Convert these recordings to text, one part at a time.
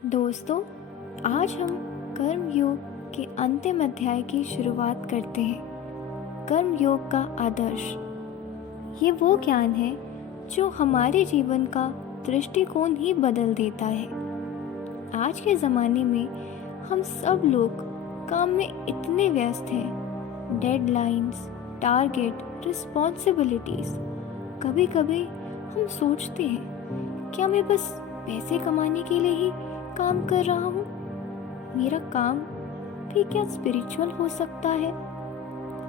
दोस्तों, आज हम कर्म योग के अंतिम अध्याय की शुरुआत करते हैं। कर्म योग का आदर्श ये वो ज्ञान है जो हमारे जीवन का दृष्टिकोण ही बदल देता है। आज के ज़माने में हम सब लोग काम में इतने व्यस्त हैं, डेडलाइंस, टारगेट, रिस्पॉन्सिबिलिटीज़। कभी कभी हम सोचते हैं, क्या मैं बस पैसे कमाने के लिए ही काम कर रहा हूँ? मेरा काम भी क्या स्पिरिचुअल हो सकता है?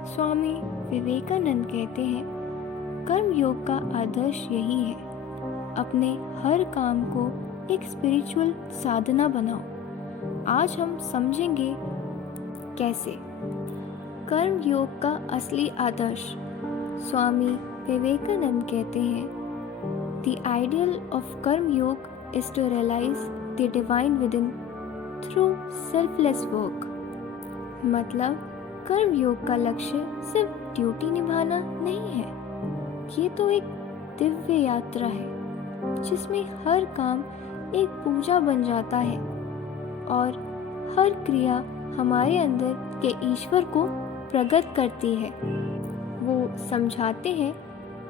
स्वामी विवेकानंद कहते हैं, कर्म योग का आदर्श यही है, अपने हर काम को एक स्पिरिचुअल साधना बनाओ। आज हम समझेंगे कैसे। कर्म योग का असली आदर्श। स्वामी विवेकानंद कहते हैं, The ideal of कर्म योग is to realize the divine within through selfless work। मतलब कर्म योग का लक्ष्य सिर्फ ड्यूटी निभाना नहीं है, ये तो एक दिव्य यात्रा है जिसमें हर काम एक पूजा बन जाता है और हर क्रिया हमारे अंदर के ईश्वर को प्रकट करती है। वो समझाते हैं,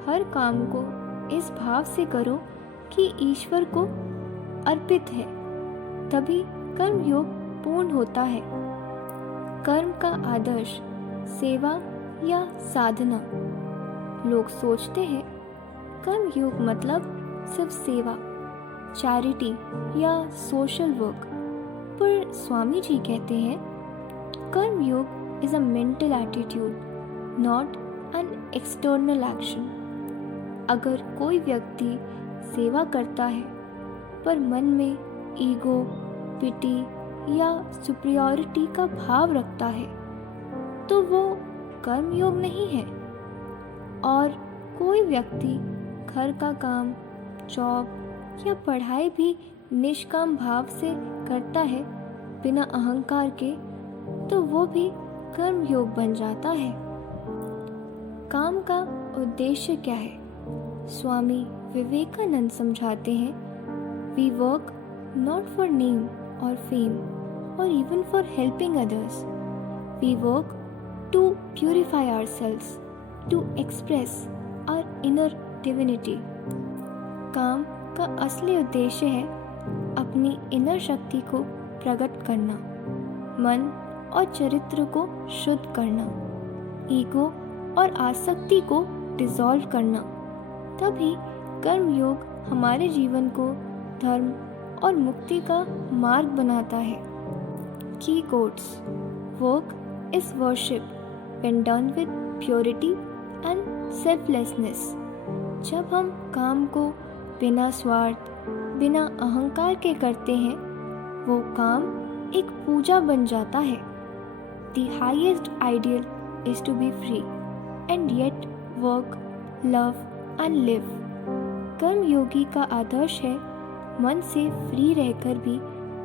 हर काम को इस भाव से करो कि ईश्वर को अर्पित है, तभी कर्म योग पूर्ण होता है। कर्म का आदर्श सेवा या साधना। लोग सोचते हैं कर्म योग मतलब सिर्फ सेवा, चैरिटी या सोशल वर्क, पर स्वामी जी कहते हैं कर्म योग is a mental attitude, not an external action. अगर कोई व्यक्ति सेवा करता है पर मन में ईगो, पिटी या सुपीरियॉरिटी का भाव रखता है, तो वो कर्म योग नहीं है। और कोई व्यक्ति घर का काम, जॉब या पढ़ाई भी निष्काम भाव से करता है बिना अहंकार के, तो वो भी कर्म योग बन जाता है। काम का उद्देश्य क्या है? स्वामी विवेकानंद समझाते हैं, we work not for name और फेम और even for helping others. We work to purify ourselves, to express our inner divinity. काम का असली उद्देश्य है अपनी इनर शक्ति को प्रकट करना, मन और चरित्र को शुद्ध करना, ईगो और आसक्ति को डिसॉल्व करना। तभी कर्म योग हमारे जीवन को धर्म और मुक्ति का मार्ग बनाता है। की quotes. Work is worship when done with purity and selflessness. जब हम काम को बिना स्वार्थ, बिना अहंकार के करते हैं, वो काम एक पूजा बन जाता है। The highest ideal is to be free and yet work, love and live. कर्म योगी का आदर्श है मन से फ्री रहकर भी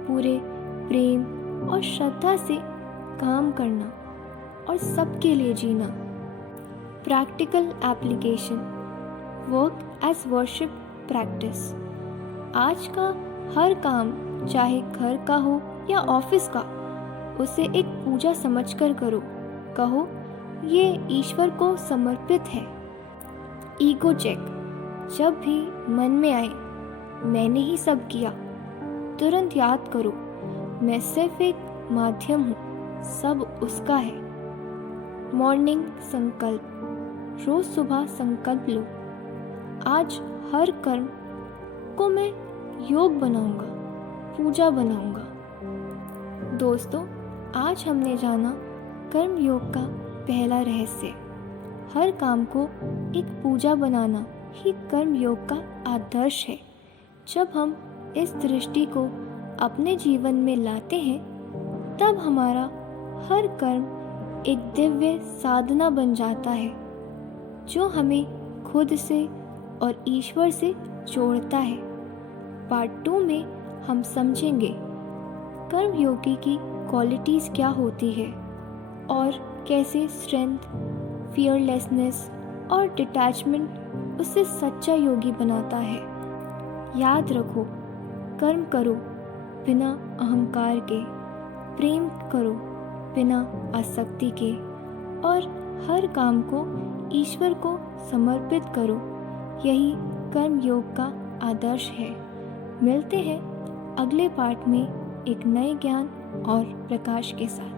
पूरे प्रेम और श्रद्धा से काम करना और सबके लिए जीना। Practical application. Work as worship practice. आज का हर काम, चाहे घर का हो या ऑफिस का, उसे एक पूजा समझकर करो। कहो, ये ईश्वर को समर्पित है। Ego check. जब भी मन में आए मैंने ही सब किया, तुरंत याद करो, मैं सिर्फ एक माध्यम हूँ, सब उसका है। मॉर्निंग संकल्प। रोज सुबह संकल्प लो, आज हर कर्म को मैं योग बनाऊंगा, पूजा बनाऊंगा। दोस्तों, आज हमने जाना कर्म योग का पहला रहस्य। हर काम को एक पूजा बनाना ही कर्म योग का आदर्श है। जब हम इस दृष्टि को अपने जीवन में लाते हैं, तब हमारा हर कर्म एक दिव्य साधना बन जाता है जो हमें खुद से और ईश्वर से जोड़ता है। पार्ट 2 में हम समझेंगे कर्म योगी की क्वालिटीज़ क्या होती है और कैसे स्ट्रेंथ, फियरलेसनेस और डिटैचमेंट उसे सच्चा योगी बनाता है। याद रखो, कर्म करो, बिना अहंकार के, प्रेम करो बिना आसक्ति के, और हर काम को ईश्वर को समर्पित करो। यही कर्म योग का आदर्श है। मिलते हैं अगले पाठ में एक नए ज्ञान और प्रकाश के साथ।